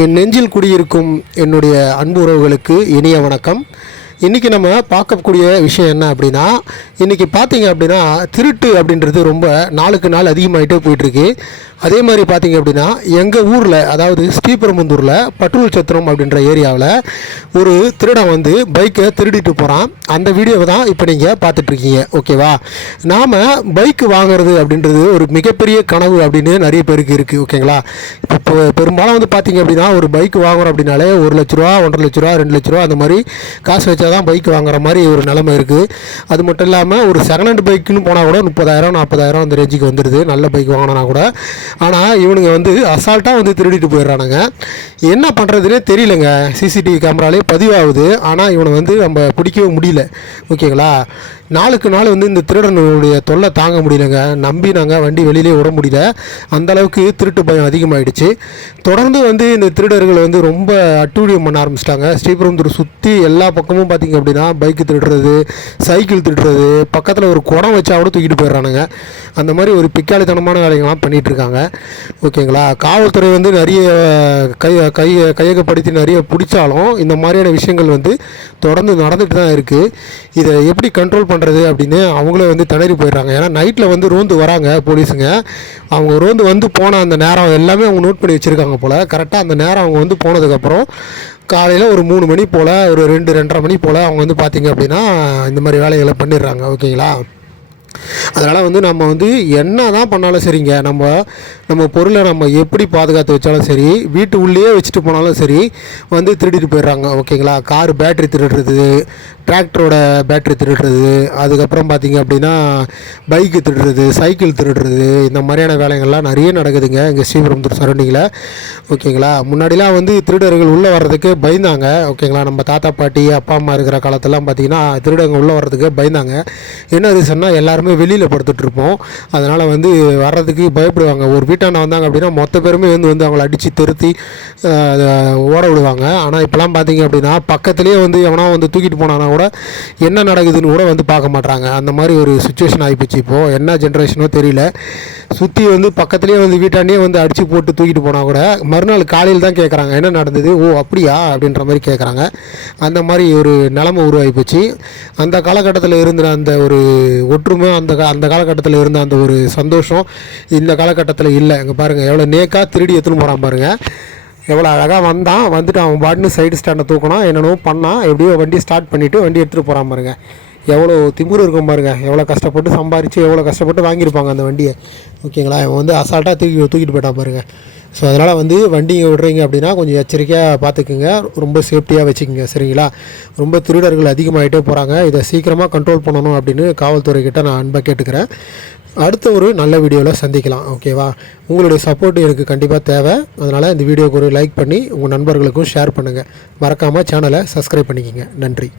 என் நெஞ்சில் குடியிருக்கும் என்னுடைய அன்பு உறவுகளுக்கு இனிய வணக்கம். இன்றைக்கி நம்ம பார்க்கக்கூடிய விஷயம் என்ன அப்படின்னா இன்றைக்கி பார்த்தீங்க அப்படின்னா திருட்டு அப்படின்றது ரொம்ப நாளுக்கு நாள் அதிகமாகிட்டே போயிட்டுருக்கு அதே மாதிரி பார்த்தீங்க அப்படின்னா எங்கள் ஊரில் அதாவது ஸ்ரீபெரும்புந்தூரில் பட்டுவல் சத்திரம் அப்படின்ற ஏரியாவில் ஒரு திருடன் வந்து பைக்கை திருடிட்டு போகிறான் அந்த வீடியோவை தான் இப்போ நீங்கள் பார்த்துட்ருக்கீங்க. ஓகேவா நாம் பைக்கு வாங்குறது அப்படின்றது ஒரு மிகப்பெரிய கனவு அப்படின்னு நிறைய பேருக்கு இருக்குது ஓகேங்களா இப்போ பெரும்பாலும் வந்து பார்த்தீங்க அப்படின்னா ஒரு பைக் வாங்குறோம் அப்படின்னாலே ஒரு லட்ச ரூபா ஒன்றரை லட்ச ரூபா ரெண்டு லட்ச ரூபா அந்த மாதிரி காசு வச்சா தான் பைக் வாங்குற மாதிரி ஒரு நிலைமை இருக்குது அது மட்டும் இல்லாமல் ஒரு செகண்ட் ஹேண்ட் பைக்குன்னு போனால் கூட முப்பதாயிரம் நாற்பதாயிரம் அந்த ரேஞ்சுக்கு வந்துடுது நல்ல பைக் வாங்கினா கூட ஆனால் இவனுங்க வந்து அசால்ட்டாக வந்து திருடிட்டு போயிடுறானுங்க. என்ன பண்ணுறதுனே தெரியலங்க. சிசிடிவி கேமராலே பதிவாகுது. ஆனால் இவனை வந்து நம்ம பிடிக்கவே முடியல. ஓகேங்களா? நாளுக்கு நாள் வந்து இந்த திருடனுடைய தொல்லை தாங்க முடியலங்க. நம்பி நாங்கள் வண்டி வெளியிலே விட முடியல. அந்த அளவுக்கு திருட்டு பயம் அதிகமாகிடுச்சு தொடர்ந்து வந்து இந்த திருடர்கள் வந்து ரொம்ப அட்டூழியம் பண்ண ஆரம்பிச்சிட்டாங்க. ஸ்ரீபெரும்புத்தூர் சுற்றி எல்லா பக்கமும் பார்த்திங்க அப்படின்னா பைக்கு திருடுறது சைக்கிள் திருடுறது பக்கத்தில் ஒரு குடம் வச்சா கூட தூக்கிட்டு போயிடுறானுங்க. அந்த மாதிரி ஒரு பிக்காளித்தனமான வேலைகள்லாம் பண்ணிகிட்ருக்காங்க ஓகேங்களா? காவல்துறை வந்து நிறைய கை கை கையகப்படுத்தி நிறைய பிடிச்சாலும் இந்த மாதிரியான விஷயங்கள் வந்து தொடர்ந்து நடந்துட்டு தான் இருக்குது இதை எப்படி கண்ட்ரோல் பண்ணுறது அப்படின்னு அவங்களே வந்து திணறி போயிடுறாங்க. ஏன்னா நைட்டில் வந்து ரோந்து வராங்க போலீஸுங்க. அவங்க ரோந்து வந்து போன அந்த நேரம் எல்லாமே அவங்க நோட் பண்ணி வச்சுருக்காங்க போல். கரெக்டாக அந்த நேரம் அவங்க வந்து போனதுக்கப்புறம் காலையில் ஒரு மூணு மணி போல் ஒரு ரெண்டு ரெண்டரை மணி போல் அவங்க வந்து பார்த்திங்க அப்படின்னா இந்த மாதிரி வேலைகளை பண்ணிடுறாங்க. ஓகேங்களா அதனால் வந்து நம்ம வந்து என்ன தான் பண்ணாலும் சரிங்க. நம்ம நம்ம பொருளை நம்ம எப்படி பாதுகாத்து வச்சாலும் சரி வீட்டு உள்ளேயே வச்சுட்டு போனாலும் சரி வந்து திருடிட்டு போயிடுறாங்க. ஓகேங்களா? கார் பேட்ரி திருடுறது டிராக்டரோட பேட்ரி திருடுறது அதுக்கப்புறம் பார்த்திங்க அப்படின்னா பைக்கு திருடுறது சைக்கிள் திருடுறது இந்த மாதிரியான வேலைகள்லாம் நிறைய நடக்குதுங்க இங்கே ஸ்ரீபெரும்புத்தூர் சரௌண்டிங்கில். ஓகேங்களா? முன்னாடிலாம் வந்து திருடர்கள் உள்ளே வர்றதுக்கு பயந்தாங்க. ஓகேங்களா? நம்ம தாத்தா பாட்டி அப்பா அம்மா இருக்கிற காலத்தெல்லாம் பார்த்திங்கன்னா திருடங்க உள்ளே வர்றதுக்கு பயந்தாங்க. என்ன ரீசன்னா எல்லோரும் வெளியில் படுத்துட்டு இருப்போம் அதனால் வந்து வர்றதுக்கு பயப்படுவாங்க. ஒரு வீட்டாண்ட வந்தாங்க அப்படின்னா மொத்த பேருமே வந்து வந்து அவங்கள அடித்து திருத்தி ஓட விடுவாங்க. ஆனால் இப்போலாம் பார்த்தீங்க அப்படின்னா பக்கத்துலேயே வந்து எவனா வந்து தூக்கிட்டு போனானா கூட என்ன நடக்குதுன்னு கூட வந்து பார்க்க மாட்றாங்க. அந்த மாதிரி ஒரு சுச்சுவேஷன் ஆகிப்போச்சு இப்போது என்ன ஜென்ரேஷனோ தெரியல. சுற்றி வந்து பக்கத்துலேயே வந்து வீட்டாண்டே வந்து அடித்து போட்டு தூக்கிட்டு போனால் கூட மறுநாள் காலையில் தான் கேட்குறாங்க என்ன நடந்தது? ஓ அப்படியா? அப்படின்ற மாதிரி கேட்குறாங்க அந்த மாதிரி ஒரு நிலமை உருவாகி போச்சு. அந்த காலகட்டத்தில் இருந்த அந்த ஒரு ஒற்றுமை அந்த அந்த காலகட்டத்தில் இருந்த அந்த ஒரு சந்தோஷம் இந்த காலகட்டத்தில் இல்லை. இங்கே பாருங்கள் எவ்வளோ நேக்காக திருடி எடுத்துன்னு போகிறான் பாருங்கள் எவ்வளோ அழகாக வந்தான். வந்துட்டு அவன் பாட்டுன்னு சைடு ஸ்டாண்டை தூக்கினான். என்னென்னவோ பண்ணான். எப்படியோ வண்டி ஸ்டார்ட் பண்ணிவிட்டு வண்டி எடுத்துகிட்டு போகிறான் பாருங்கள் எவ்வளோ திமிரு இருக்கும் பாருங்க. எவ்வளோ கஷ்டப்பட்டு சம்பாரித்து எவ்வளோ கஷ்டப்பட்டு வாங்கியிருப்பாங்க அந்த வண்டியை. ஓகேங்களா? இவன் வந்து அசால்ட்டாக தூக்கி தூக்கிட்டு போயிட்டான் பாருங்கள் ஸோ அதனால் வந்து வண்டிங்க விடுறீங்க அப்படின்னா கொஞ்சம் எச்சரிக்கையாக பார்த்துக்குங்க ரொம்ப சேஃப்டியாக வச்சுக்கோங்க சரிங்களா? ரொம்ப திருடர்கள் அதிகமாகிட்டே போகிறாங்க இதை சீக்கிரமாக கண்ட்ரோல் பண்ணணும் அப்படின்னு காவல்துறைக்கிட்ட நான் அன்பாக கேட்டுக்கிறேன். அடுத்த ஒரு நல்ல வீடியோவில் சந்திக்கலாம் ஓகேவா? உங்களுடைய சப்போர்ட் எனக்கு கண்டிப்பாக தேவை. அதனால் இந்த வீடியோக்கு ஒரு லைக் பண்ணி உங்கள் நண்பர்களுக்கும் ஷேர் பண்ணுங்கள் மறக்காமல் சேனலை சப்ஸ்கிரைப் பண்ணிக்கோங்க. நன்றி.